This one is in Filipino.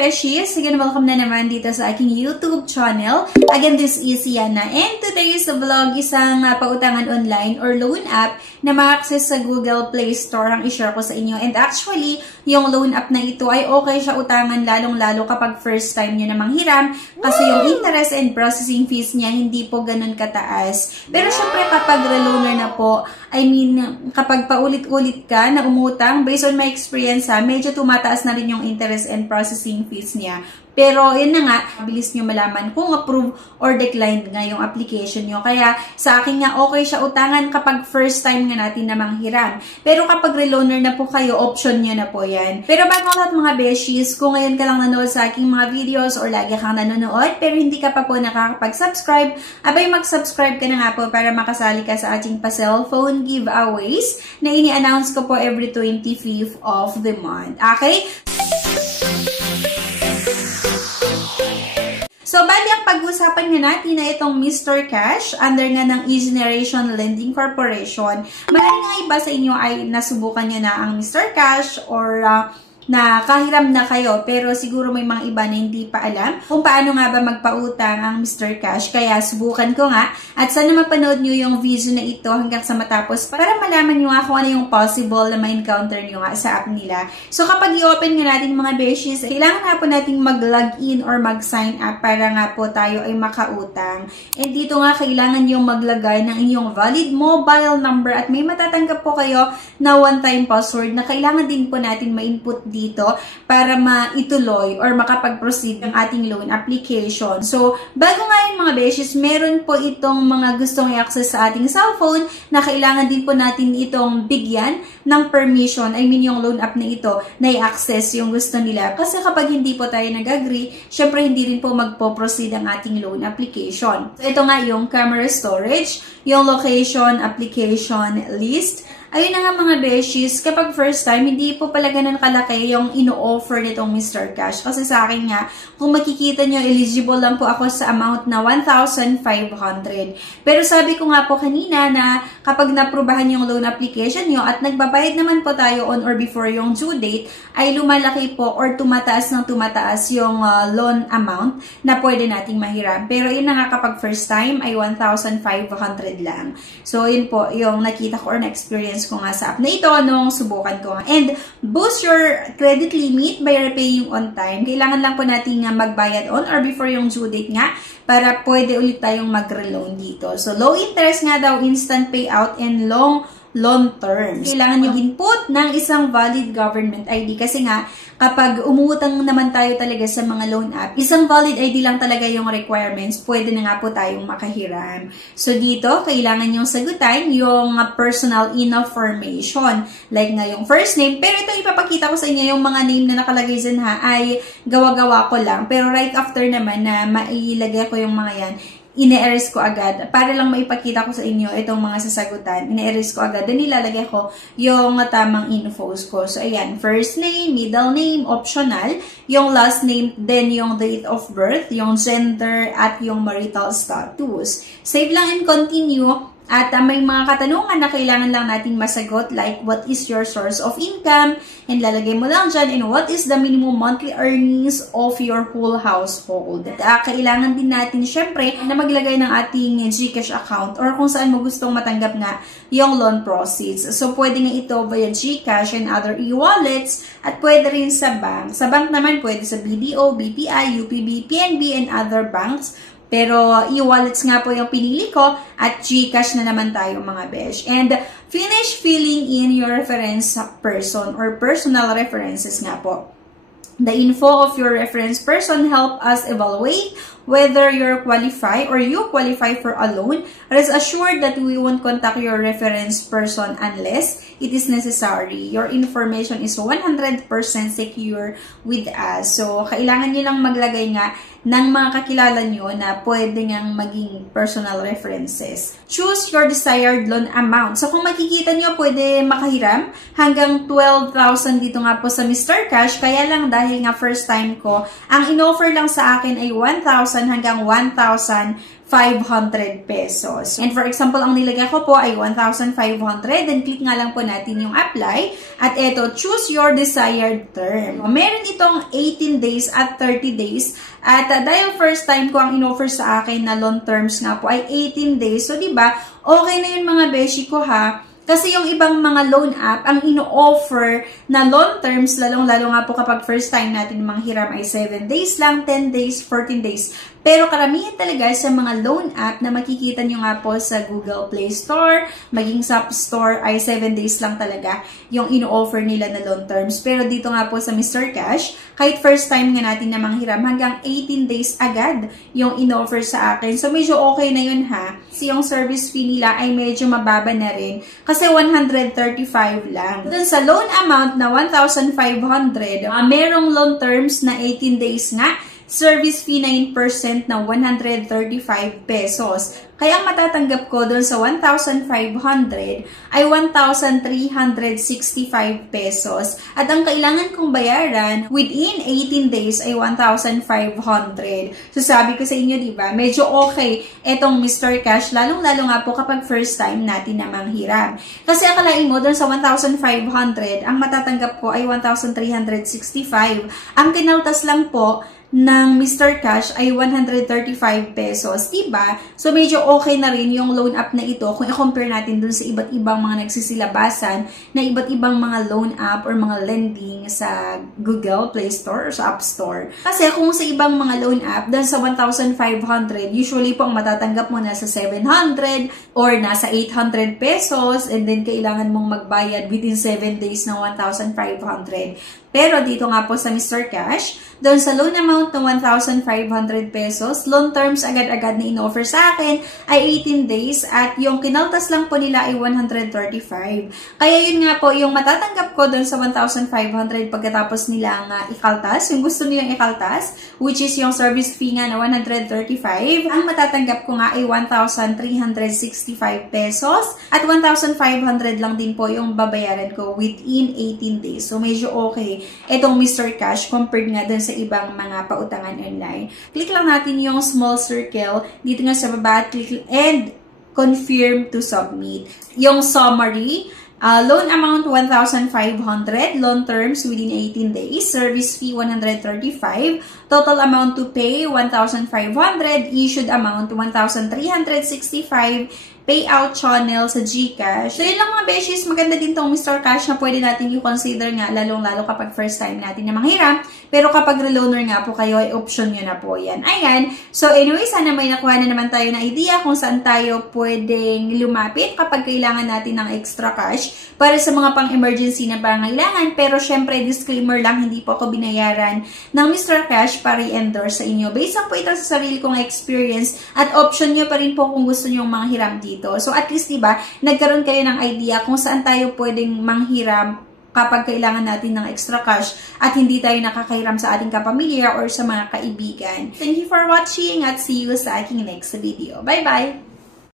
Beshies! Again, welcome na naman dito sa aking YouTube channel. Again, this is Yana. And today's vlog, isang pautangan online or loan app na ma-access sa Google Play Store ang i-share ko sa inyo. And actually, yung loan app na ito ay okay siya utangan lalong-lalo kapag first time nyo na manghiram kasi yung interest and processing fees niya hindi po ganun kataas. Pero syempre kapag reloaner na po, kapag paulit-ulit ka na umutang, based on my experience medyo tumataas na rin yung interest and processing fees niya. Pero, yun na nga, bilis nyo malaman kung approve or decline nga yung application nyo. Kaya, sa akin nga, okay siya utangan kapag first time nga natin na manghiram. Pero kapag reloaner na po kayo, option nyo na po yan. Pero bago lahat mga beshies, kung ngayon ka lang nanood sa aking mga videos or lagi kang nanonood, pero hindi ka pa po nakakapag-subscribe, abay mag-subscribe ka na nga po para makasali ka sa ating pa-cellphone giveaways na ini-announce ko po every 25th of the month. Okay? So, bali ang pag-usapan nga natin na itong Mr. Cash under nga ng eGeneration Lending Corporation. Maraming nga iba sa inyo ay nasubukan nyo na ang Mr. Cash or na kahiram na kayo, pero siguro may mga iba na hindi pa alam kung paano nga ba magpautang ang Mr. Cash. Kaya subukan ko nga at sana mapanood nyo yung video na ito hanggang sa matapos para malaman nyo nga kung ano yung possible na ma-encounter nyo nga sa app nila. So kapag i-open nga natin mga beshies, kailangan nga po natin mag-login or mag-sign up para nga po tayo ay makautang. And dito nga kailangan yung maglagay ng inyong valid mobile number at may matatanggap po kayo na one-time password na kailangan din po natin ma-input dito para maituloy or makapag-proceed ng ating loan application. So, bago nga yun mga beshies, meron po itong mga gustong i-access sa ating cellphone na kailangan din po natin itong bigyan ng permission, yung loan app na ito na i-access yung gusto nila. Kasi kapag hindi po tayo nag-agree, syempre hindi rin po magpo-proceed ang ating loan application. So, ito nga yung camera storage, yung location application list. Ayun na nga mga beshies, kapag first time, hindi po pala ganun kalaki yung ino-offer nitong Mr. Cash. Kasi sa akin nga, kung makikita nyo, eligible lang po ako sa amount na 1,500. Pero sabi ko nga po kanina na kapag naprubahan yung loan application nyo at nagbabayad naman po tayo on or before yung due date, ay lumalaki po or tumataas ng tumataas yung loan amount na pwede nating mahiram. Pero yun na nga kapag first time ay 1,500 lang. So yun po yung nakita ko or na-experience ko nga sa app na ito nung subukan ko nga. And boost your credit limit by repaying on time. Kailangan lang po natin magbayad on or before yung due date nga para pwede ulit tayong mag-reloan dito. So low interest nga daw, instant payout, and long term. Kailangan nyo input ng isang valid government ID kasi nga kapag umutang naman tayo talaga sa mga loan app, isang valid ID lang talaga yung requirements, pwede na nga po tayong makahiram. So dito, kailangan yung sagutan yung personal information. Like nga yung first name, pero ito ipapakita ko sa inyo yung mga name na nakalagay dyan ay gawa-gawa ko lang. Pero right after naman na mailagay ko yung mga yan, ine-erase ko agad. Para lang maipakita ko sa inyo itong mga sasagutan, ine-erase ko agad. Then nilalagay ko yung tamang infos ko. So, ayan. First name, middle name, optional. Yung last name, then yung date of birth, yung gender, at yung marital status. Save lang and continue. At may mga katanungan na kailangan lang natin masagot like what is your source of income, and lalagay mo lang dyan, and what is the minimum monthly earnings of your whole household. At kailangan din natin syempre na maglagay ng ating GCash account or kung saan mo gustong matanggap nga yung loan proceeds. So pwede nga ito via GCash and other e-wallets at pwede rin sa bank. Sa bank naman pwede sa BDO, BPI, UPB, PNB, and other banks. Pero e-wallets nga po yung pinili ko at GCash na naman tayo mga besh. And finish filling in your reference person or personal references nga po. The info of your reference person help us evaluate whether you qualify for a loan. Rest assured that we won't contact your reference person unless it is necessary. Your information is 100% secure with us. So, kailangan nyo lang maglagay nga ng mga kakilala nyo na pwede ngang maging personal references. Choose your desired loan amount. So, kung makikita nyo, pwede makahiram hanggang 12,000 dito nga po sa Mr. Cash. Kaya lang dahil nga first time ko, ang in-offer lang sa akin ay 1,500 hanggang 1,500 pesos. And for example, ang nilagay ko po ay 1,500. Then click nga lang po natin yung apply. At eto, choose your desired term. Meron itong 18 days at 30 days. At dahil first time ko ang in-offer sa akin na loan terms nga po ay 18 days. So, diba, okay na yun mga beshi ko ha. Kasi yung ibang mga loan app, ang ino-offer na loan terms, lalong-lalo nga po kapag first time natin manghiram ay 7 days lang, 10 days, 14 days. Pero karamihan talaga sa mga loan app na makikita nyo nga po sa Google Play Store, maging sa App Store ay 7 days lang talaga yung ino-offer nila na loan terms. Pero dito nga po sa Mr. Cash, kahit first time nga natin na manghiram, hanggang 18 days agad yung in-offer sa akin. So medyo okay na yun ha. Kasi yung service fee nila ay medyo mababa na rin. Kasi 135 lang. Dun sa loan amount na 1,500, merong loan terms na 18 days nga, service fee 9% na 135 pesos. Kaya ang matatanggap ko doon sa 1,500 ay 1,365 pesos. At ang kailangan kong bayaran within 18 days ay 1,500. So sabi ko sa inyo, diba, medyo okay etong Mr. Cash, lalong-lalo nga po kapag first time natin na manghiram. Kasi akalain mo, doon sa 1,500, ang matatanggap ko ay 1,365. Ang kinaltas lang po ng Mr. Cash ay 135 pesos, diba? So, medyo okay na rin yung loan app na ito kung i-compare natin dun sa iba't ibang mga nagsisilabasan na iba't ibang mga loan app or mga lending sa Google Play Store or sa App Store. Kasi kung sa ibang mga loan app, dun sa 1,500, usually po ang matatanggap mo nasa 700 or nasa 800 pesos and then kailangan mong magbayad within 7 days ng 1,500. Pero dito nga po sa Mr. Cash, doon sa loan amount ng 1,500 pesos, loan terms agad-agad na in-offer sa akin ay 18 days at yung kinaltas lang po nila ay 135. Kaya yun nga po, yung matatanggap ko doon sa 1,500 pagkatapos nilang ikaltas, yung gusto nilang ikaltas, which is yung service fee nga na 135, ang matatanggap ko nga ay 1,365 pesos at 1,500 lang din po yung babayaran ko within 18 days. So medyo okay etong Mr. Cash compared nga dun sa ibang mga pautangan online. Click lang natin yung small circle dito nga sa baba, click and confirm to submit. Yung summary, loan amount 1,500, loan terms within 18 days, service fee 135, total amount to pay 1,500, issued amount 1,365, payout channel sa GCash. So, yun lang mga beshies. Maganda din tong Mr. Cash na pwede natin i-consider nga, lalong-lalo kapag first time natin na manghiram. Pero kapag reloaner nga po kayo, ay option nyo na po yan. Ayan. So, anyway, sana may nakuha na naman tayo na idea kung saan tayo pwedeng lumapit kapag kailangan natin ng extra cash para sa mga pang-emergency na pangailangan. Pero, syempre, disclaimer lang, hindi po ako binayaran ng Mr. Cash para i-endorse sa inyo. Based lang po ito sa sarili kong experience at option nyo pa rin po kung gusto nyo manghiram dito. So, at least, diba, nagkaroon kayo ng idea kung saan tayo pwedeng manghiram kapag kailangan natin ng extra cash at hindi tayo nakakahiram sa ating kapamilya or sa mga kaibigan. Thank you for watching at see you sa aking next video. Bye-bye!